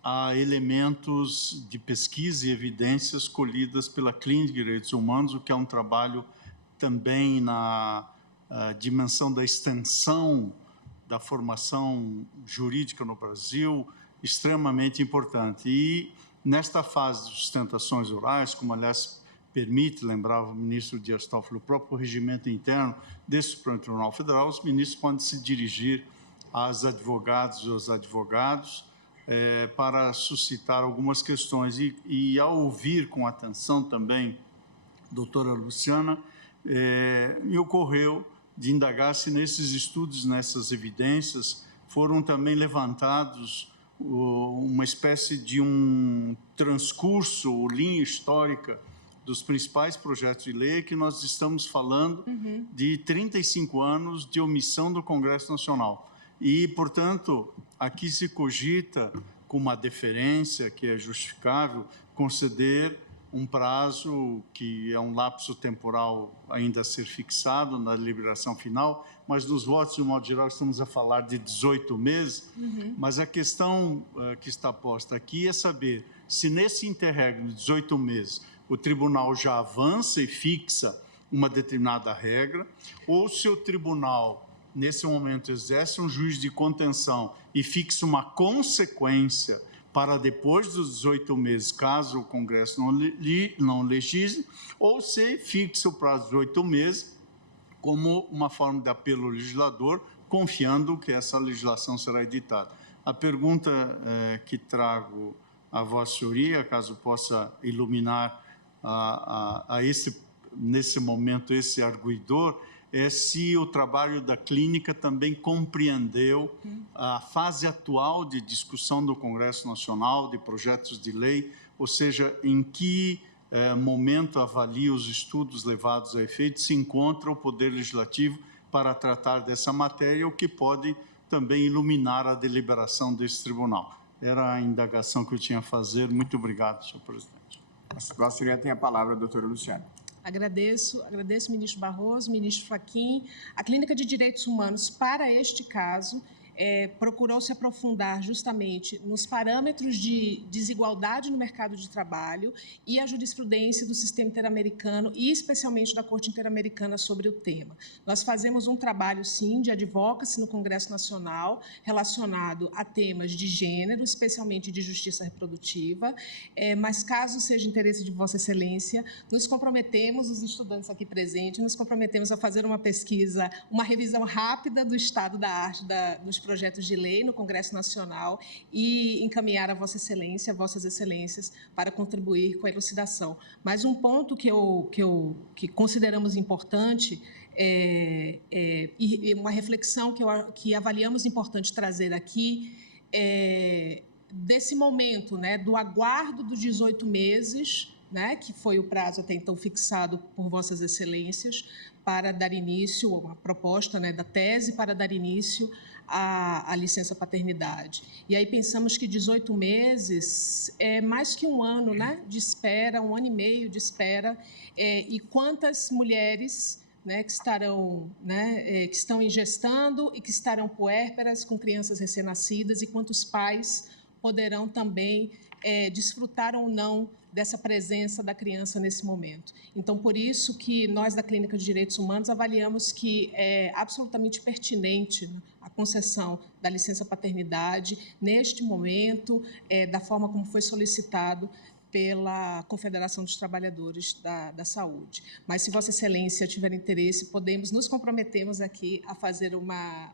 a elementos de pesquisa e evidências colhidas pela Clínica de Direitos Humanos, o que é um trabalho também na dimensão da extensão da formação jurídica no Brasil, extremamente importante. E nesta fase de sustentações orais, como, aliás, permite, lembrava o ministro Dias Toffoli, o próprio regimento interno desse Supremo Tribunal Federal, os ministros podem se dirigir às advogadas e aos advogados para suscitar algumas questões. E ao ouvir com atenção também a doutora Luciana, me ocorreu de indagar se nesses estudos, nessas evidências, foram também levantados uma espécie de um transcurso ou linha histórica dos principais projetos de lei, que nós estamos falando de 35 anos de omissão do Congresso Nacional. E, portanto, aqui se cogita, com uma deferência que é justificável, conceder um prazo que é um lapso temporal ainda a ser fixado na deliberação final, mas nos votos, de um modo geral, estamos a falar de 18 meses, mas a questão que está posta aqui é saber se nesse interregno de 18 meses o tribunal já avança e fixa uma determinada regra, ou se o tribunal nesse momento, exerce um juiz de contenção e fixe uma consequência para depois dos 18 meses, caso o Congresso não legisle, ou se fixa o prazo de 18 meses como uma forma de apelo ao legislador, confiando que essa legislação será editada. A pergunta que trago à Vossa Senhoria, caso possa iluminar nesse momento esse arguidor, é se o trabalho da clínica também compreendeu a fase atual de discussão do Congresso Nacional, de projetos de lei, ou seja, em que momento avalia os estudos levados a efeito se encontra o Poder Legislativo para tratar dessa matéria, o que pode também iluminar a deliberação desse tribunal. Era a indagação que eu tinha a fazer. Muito obrigado, senhor presidente. Vossa Senhoria tem a palavra, doutora Luciana. Agradeço, ministro Barroso, ministro Fachin. A Clínica de Direitos Humanos, para este caso, procurou se aprofundar justamente nos parâmetros de desigualdade no mercado de trabalho e a jurisprudência do sistema interamericano e especialmente da Corte Interamericana sobre o tema. Nós fazemos um trabalho, sim, de advocacy no Congresso Nacional relacionado a temas de gênero, especialmente de justiça reprodutiva, mas caso seja interesse de Vossa Excelência, nos comprometemos, os estudantes aqui presentes, nos comprometemos a fazer uma pesquisa, uma revisão rápida do estado da arte dos projetos de lei no Congresso Nacional e encaminhar a Vossa Excelência, Vossas Excelências, para contribuir com a elucidação. Mas um ponto que consideramos importante e uma reflexão que avaliamos importante trazer aqui desse momento, né, do aguardo dos 18 meses, né, que foi o prazo até então fixado por Vossas Excelências, para dar início, uma proposta, né, da tese para dar início à licença paternidade. E aí pensamos que 18 meses é mais que um ano, né, de espera, 1 ano e meio de espera, e quantas mulheres, né, que estão gestando e que estarão puérperas com crianças recém-nascidas e quantos pais poderão também desfrutar ou não dessa presença da criança nesse momento. Então, por isso que nós, da Clínica de Direitos Humanos, avaliamos que é absolutamente pertinente a concessão da licença paternidade neste momento, da forma como foi solicitado pela Confederação dos Trabalhadores da Saúde. Mas, se Vossa Excelência tiver interesse, nos comprometemos aqui a fazer uma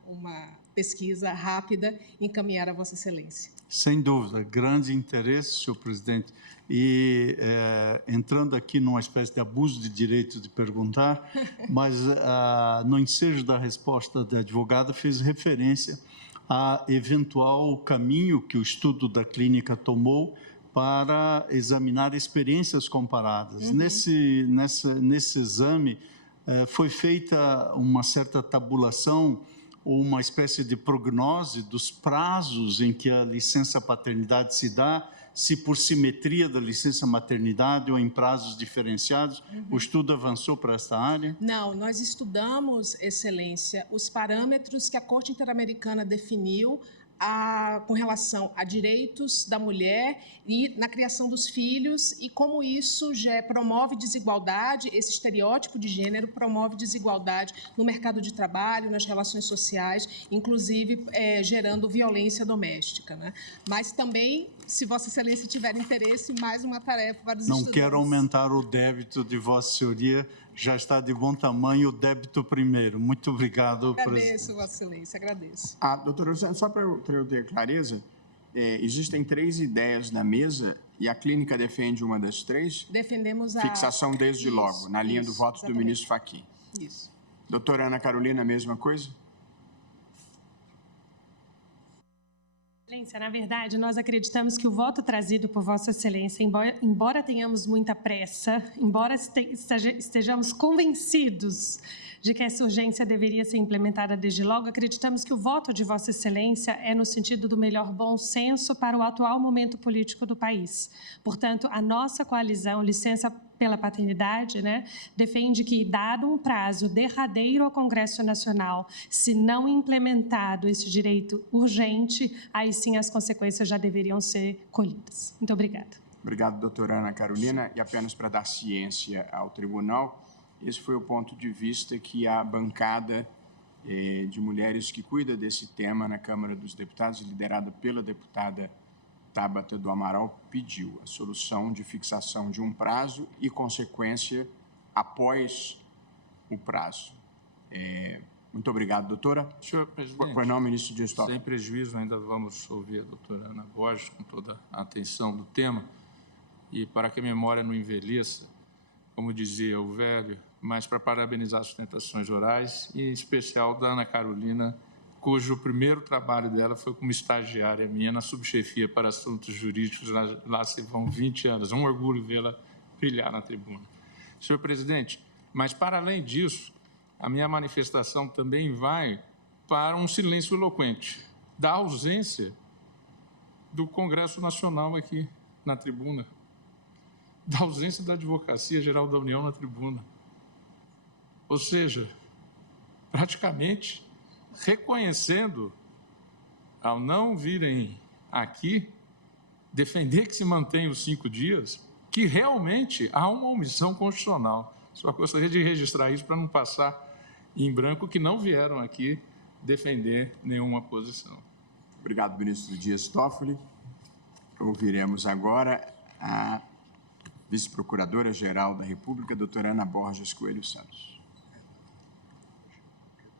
pesquisa rápida e encaminhar a Vossa Excelência. Sem dúvida, grande interesse, senhor presidente. E entrando aqui numa espécie de abuso de direito de perguntar, mas no ensejo da resposta da advogada fez referência a eventual caminho que o estudo da clínica tomou para examinar experiências comparadas. Nesse exame, foi feita uma certa tabulação ou uma espécie de prognose dos prazos em que a licença paternidade se dá, se por simetria da licença maternidade ou em prazos diferenciados. O estudo avançou para esta área? Não, nós estudamos, Excelência, os parâmetros que a Corte Interamericana definiu com relação a direitos da mulher e na criação dos filhos e como isso já promove desigualdade, esse estereótipo de gênero promove desigualdade no mercado de trabalho, nas relações sociais, inclusive gerando violência doméstica, né? Mas também, se Vossa Excelência tiver interesse, mais uma tarefa para os estudantes. Não quero aumentar o débito de Vossa Senhoria, já está de bom tamanho o débito primeiro. Muito obrigado, presidente. Agradeço, Vossa Excelência, agradeço. Doutora Luciana, só para eu ter clareza, existem 3 ideias na mesa e a clínica defende uma das 3? Defendemos a... Fixação desde logo, na linha do voto do ministro Fachin. Isso. Doutora Ana Carolina, a mesma coisa? Excelência, na verdade, nós acreditamos que o voto trazido por Vossa Excelência, embora tenhamos muita pressa, embora estejamos convencidos de que essa urgência deveria ser implementada desde logo, acreditamos que o voto de Vossa Excelência é no sentido do melhor bom senso para o atual momento político do país. Portanto, a nossa coalizão, Licença pela Paternidade, né, defende que, dado um prazo derradeiro ao Congresso Nacional, se não implementado esse direito urgente, aí sim as consequências já deveriam ser colhidas. Muito obrigada. Obrigado, doutora Ana Carolina. E apenas para dar ciência ao tribunal, esse foi o ponto de vista que a bancada de Mulheres que cuida desse tema na Câmara dos Deputados, liderada pela deputada Tabata do Amaral, pediu a solução de fixação de um prazo e consequência após o prazo. Muito obrigado, doutora. Senhor presidente, Pois não, ministro Dias Toffoli. sem prejuízo, ainda vamos ouvir a doutora Ana Borges com toda a atenção do tema. E para que a memória não envelheça, como dizia o velho, mas para parabenizar as sustentações orais, e em especial da Ana Carolina, cujo primeiro trabalho dela foi como estagiária minha na subchefia para assuntos jurídicos, lá se vão 20 anos. É um orgulho vê-la brilhar na tribuna. Senhor presidente, mas para além disso, a minha manifestação também vai para um silêncio eloquente da ausência do Congresso Nacional aqui na tribuna, da ausência da Advocacia Geral da União na tribuna. Ou seja, praticamente reconhecendo, ao não virem aqui defender que se mantenha os 5 dias, que realmente há uma omissão constitucional. Só gostaria de registrar isso para não passar em branco que não vieram aqui defender nenhuma posição. Obrigado, ministro Dias Toffoli. Ouviremos agora a vice-procuradora-geral da República, doutora Ana Borges Coelho Santos.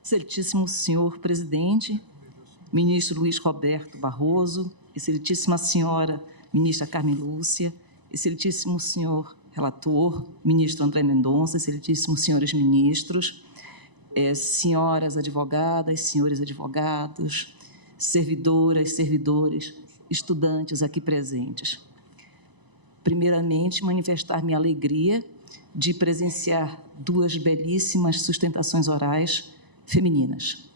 Excelentíssimo senhor presidente, ministro Luiz Roberto Barroso, excelentíssima senhora ministra Carmen Lúcia, excelentíssimo senhor relator, ministro André Mendonça, excelentíssimos senhores ministros, senhoras advogadas, senhores advogados, servidoras, servidores, estudantes aqui presentes. Primeiramente, manifestar minha alegria de presenciar 2 belíssimas sustentações orais femininas.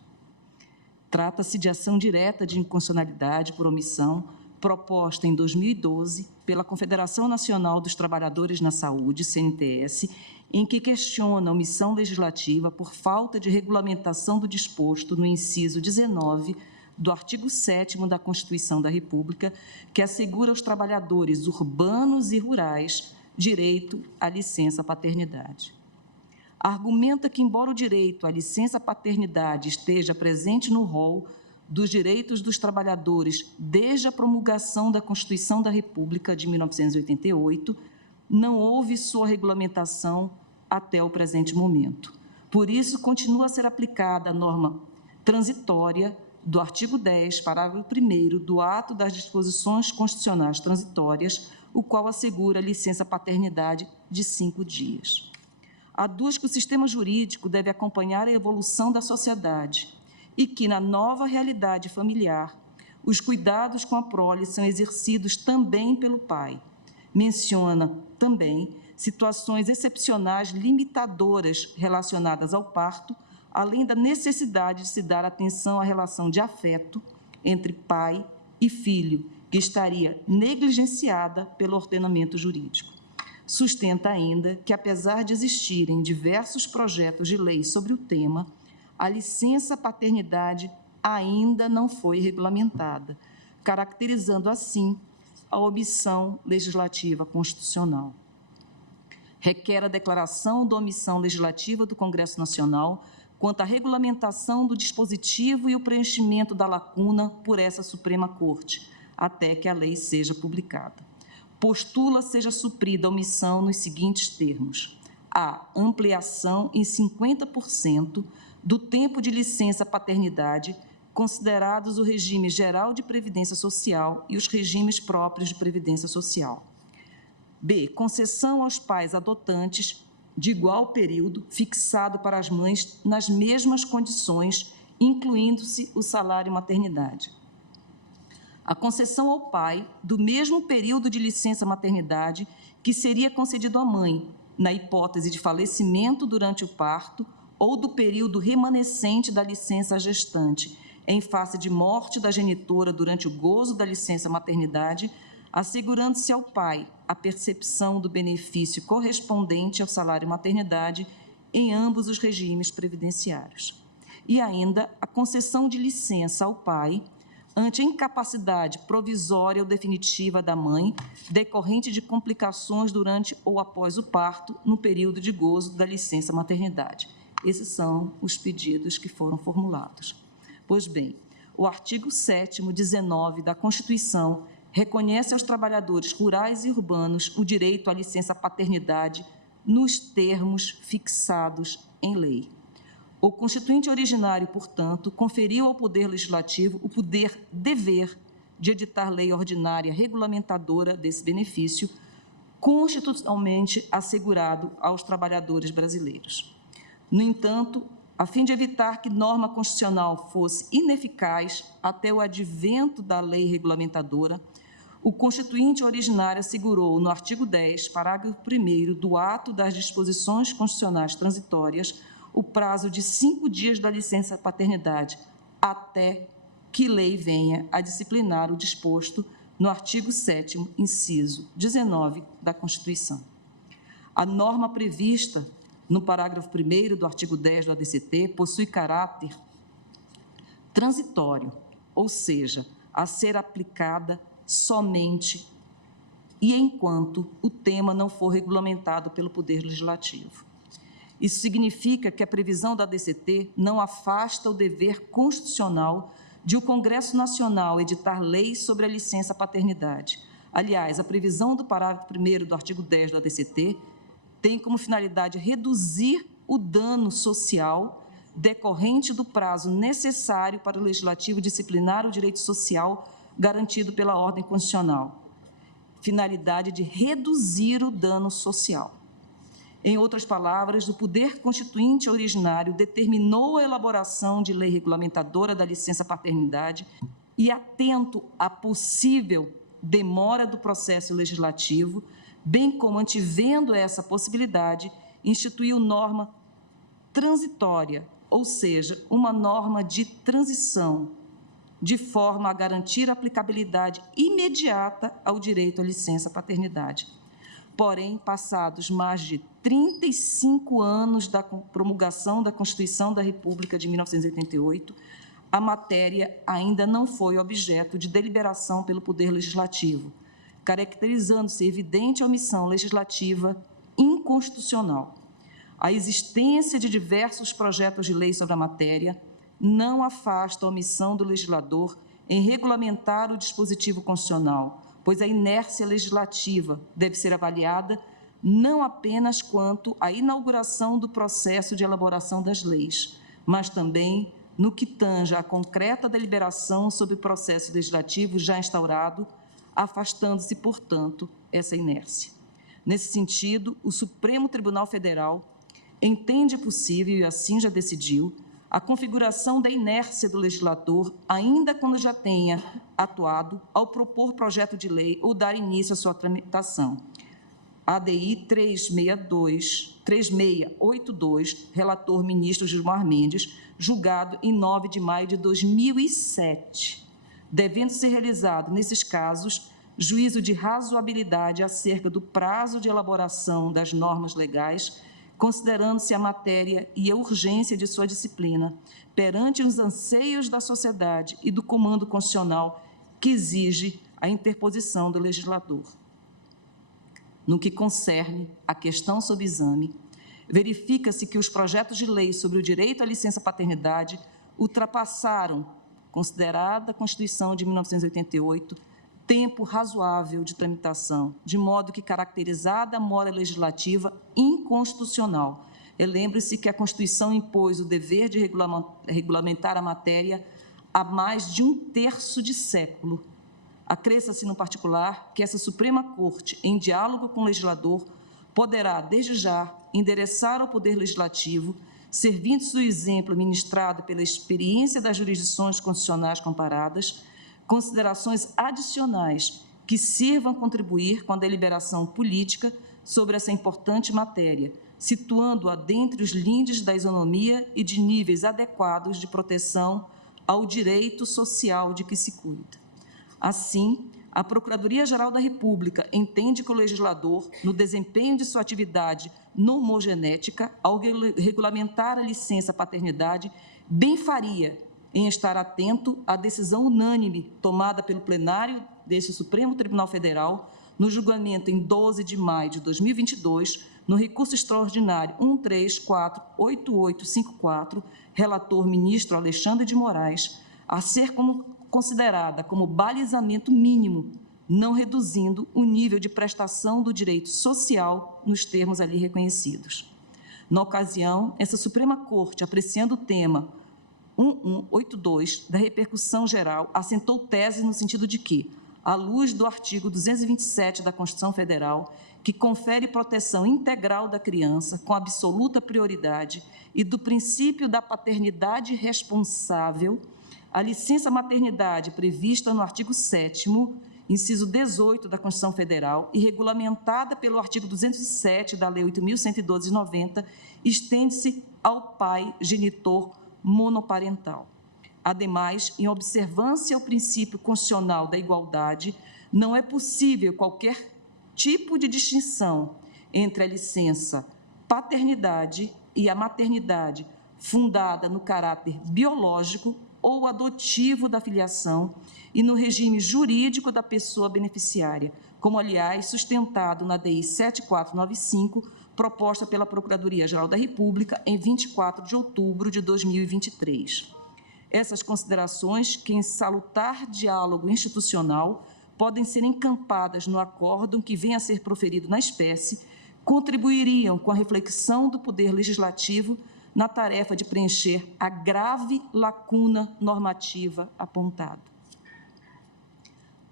Trata-se de ação direta de inconstitucionalidade por omissão proposta em 2012 pela Confederação Nacional dos Trabalhadores na Saúde, CNTS, em que questiona a omissão legislativa por falta de regulamentação do disposto no inciso 19 do artigo 7º da Constituição da República, que assegura aos trabalhadores urbanos e rurais direito à licença paternidade. Argumenta que, embora o direito à licença paternidade esteja presente no rol dos direitos dos trabalhadores desde a promulgação da Constituição da República de 1988, não houve sua regulamentação até o presente momento. Por isso, continua a ser aplicada a norma transitória do artigo 10, parágrafo 1º do ato das disposições constitucionais transitórias, o qual assegura a licença paternidade de 5 dias. Aduz que o sistema jurídico deve acompanhar a evolução da sociedade e que, na nova realidade familiar, os cuidados com a prole são exercidos também pelo pai. Menciona também situações excepcionais limitadoras relacionadas ao parto, além da necessidade de se dar atenção à relação de afeto entre pai e filho, que estaria negligenciada pelo ordenamento jurídico. Sustenta ainda que, apesar de existirem diversos projetos de lei sobre o tema, a licença paternidade ainda não foi regulamentada, caracterizando assim a omissão legislativa constitucional. Requer a declaração da omissão legislativa do Congresso Nacional quanto à regulamentação do dispositivo e o preenchimento da lacuna por essa Suprema Corte, até que a lei seja publicada. Postula seja suprida a omissão nos seguintes termos: a ampliação em 50% do tempo de licença paternidade, considerados o regime geral de previdência social e os regimes próprios de previdência social. B. Concessão aos pais adotantes de igual período fixado para as mães nas mesmas condições, incluindo-se o salário maternidade. A concessão ao pai do mesmo período de licença maternidade que seria concedido à mãe, na hipótese de falecimento durante o parto ou do período remanescente da licença gestante, em face de morte da genitora durante o gozo da licença maternidade, assegurando-se ao pai a percepção do benefício correspondente ao salário maternidade em ambos os regimes previdenciários. E ainda a concessão de licença ao pai ante a incapacidade provisória ou definitiva da mãe, decorrente de complicações durante ou após o parto, no período de gozo da licença maternidade. Esses são os pedidos que foram formulados. Pois bem, o artigo 7º, 19 da Constituição reconhece aos trabalhadores rurais e urbanos o direito à licença paternidade nos termos fixados em lei. O Constituinte originário, portanto, conferiu ao Poder Legislativo o dever de editar lei ordinária regulamentadora desse benefício, constitucionalmente assegurado aos trabalhadores brasileiros. No entanto, a fim de evitar que norma constitucional fosse ineficaz até o advento da lei regulamentadora, o Constituinte originário assegurou, no artigo 10, parágrafo 1º do ato das disposições constitucionais transitórias, o prazo de 5 dias da licença paternidade, até que lei venha a disciplinar o disposto no artigo 7º, inciso 19 da Constituição. A norma prevista no parágrafo 1º do artigo 10 do ADCT possui caráter transitório, ou seja, a ser aplicada somente e enquanto o tema não for regulamentado pelo Poder Legislativo. Isso significa que a previsão da ADCT não afasta o dever constitucional de o Congresso Nacional editar leis sobre a licença paternidade. Aliás, a previsão do parágrafo 1º do artigo 10 do ADCT tem como finalidade reduzir o dano social decorrente do prazo necessário para o Legislativo disciplinar o direito social garantido pela ordem constitucional. Finalidade de reduzir o dano social. Em outras palavras, o Poder Constituinte originário determinou a elaboração de lei regulamentadora da licença paternidade e, atento à possível demora do processo legislativo, bem como antevendo essa possibilidade, instituiu norma transitória, ou seja, uma norma de transição, de forma a garantir a aplicabilidade imediata ao direito à licença paternidade. Porém, passados mais de 35 anos da promulgação da Constituição da República de 1988, a matéria ainda não foi objeto de deliberação pelo Poder Legislativo, caracterizando-se evidente omissão legislativa inconstitucional. A existência de diversos projetos de lei sobre a matéria não afasta a omissão do legislador em regulamentar o dispositivo constitucional, pois a inércia legislativa deve ser avaliada não apenas quanto à inauguração do processo de elaboração das leis, mas também no que tange à concreta deliberação sobre o processo legislativo já instaurado, afastando-se, portanto, essa inércia. Nesse sentido, o Supremo Tribunal Federal entende possível, e assim já decidiu, a configuração da inércia do legislador, ainda quando já tenha atuado, ao propor projeto de lei ou dar início à sua tramitação. ADI 3682, relator ministro Gilmar Mendes, julgado em 9 de maio de 2007, devendo ser realizado, nesses casos, juízo de razoabilidade acerca do prazo de elaboração das normas legais, considerando-se a matéria e a urgência de sua disciplina, perante os anseios da sociedade e do comando constitucional que exige a interposição do legislador. No que concerne à questão sob exame, verifica-se que os projetos de lei sobre o direito à licença paternidade ultrapassaram, considerada a Constituição de 1988, tempo razoável de tramitação, de modo que caracterizada a mora legislativa inconstitucional. Lembre-se que a Constituição impôs o dever de regulamentar a matéria há mais de 1/3 de século. Acresça-se, no particular, que essa Suprema Corte, em diálogo com o legislador, poderá, desde já, endereçar ao Poder Legislativo, servindo-se do exemplo ministrado pela experiência das jurisdições constitucionais comparadas, considerações adicionais que sirvam a contribuir com a deliberação política sobre essa importante matéria, situando-a dentre os lindes da isonomia e de níveis adequados de proteção ao direito social de que se cuida. Assim, a Procuradoria-Geral da República entende que o legislador, no desempenho de sua atividade nomogenética, ao regulamentar a licença paternidade, bem faria em estar atento à decisão unânime tomada pelo plenário deste Supremo Tribunal Federal no julgamento em 12 de maio de 2022, no recurso extraordinário 1348854, relator ministro Alexandre de Moraes, a ser considerada como balizamento mínimo, não reduzindo o nível de prestação do direito social nos termos ali reconhecidos. Na ocasião, essa Suprema Corte, apreciando o tema 1182 da repercussão geral, assentou tese no sentido de que, à luz do artigo 227 da Constituição Federal, que confere proteção integral da criança com absoluta prioridade, e do princípio da paternidade responsável, a licença maternidade prevista no artigo 7º, inciso 18 da Constituição Federal e regulamentada pelo artigo 207 da Lei 8.112 de 90, estende-se ao pai genitor monoparental. Ademais, em observância ao princípio constitucional da igualdade, não é possível qualquer tipo de distinção entre a licença paternidade e a maternidade fundada no caráter biológico ou adotivo da filiação e no regime jurídico da pessoa beneficiária, como, aliás, sustentado na DI 7495, proposta pela Procuradoria-Geral da República em 24 de outubro de 2023. Essas considerações, que em salutar diálogo institucional podem ser encampadas no acórdão que venha a ser proferido na espécie, contribuiriam com a reflexão do Poder Legislativo na tarefa de preencher a grave lacuna normativa apontada.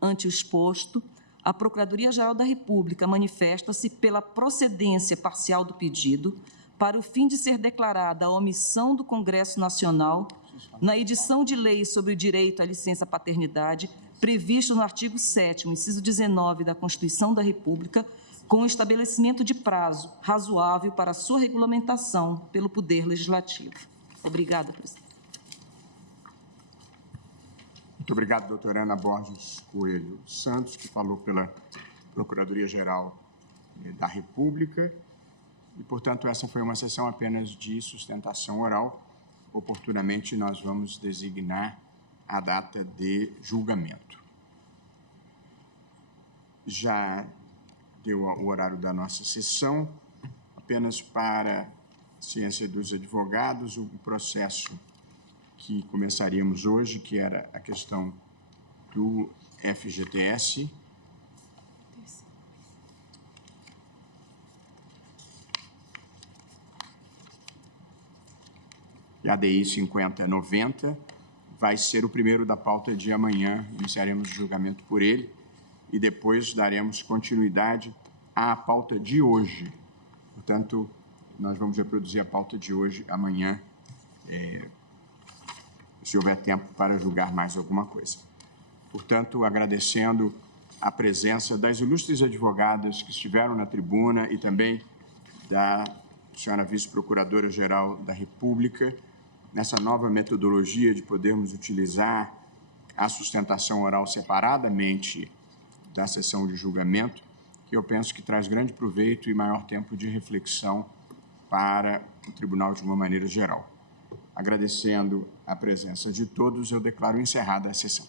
Ante o exposto, a Procuradoria-Geral da República manifesta-se pela procedência parcial do pedido, para o fim de ser declarada a omissão do Congresso Nacional na edição de lei sobre o direito à licença paternidade, previsto no artigo 7º, inciso 19 da Constituição da República, com o estabelecimento de prazo razoável para sua regulamentação pelo Poder Legislativo. Obrigada, presidente. Muito obrigado, doutora Ana Borges Coelho Santos, que falou pela Procuradoria-Geral da República. E, portanto, essa foi uma sessão apenas de sustentação oral. Oportunamente, nós vamos designar a data de julgamento. Já deu o horário da nossa sessão. Apenas para ciência dos advogados, o processo que começaríamos hoje, que era a questão do FGTS. E a DI 5090 vai ser o primeiro da pauta de amanhã. Iniciaremos o julgamento por ele e depois daremos continuidade à pauta de hoje. Portanto, nós vamos reproduzir a pauta de hoje amanhã, se houver tempo para julgar mais alguma coisa. Portanto, agradecendo a presença das ilustres advogadas que estiveram na tribuna e também da senhora vice-procuradora-geral da República, nessa nova metodologia de podermos utilizar a sustentação oral separadamente da sessão de julgamento, que eu penso que traz grande proveito e maior tempo de reflexão para o tribunal de uma maneira geral. Agradecendo a presença de todos, eu declaro encerrada a sessão.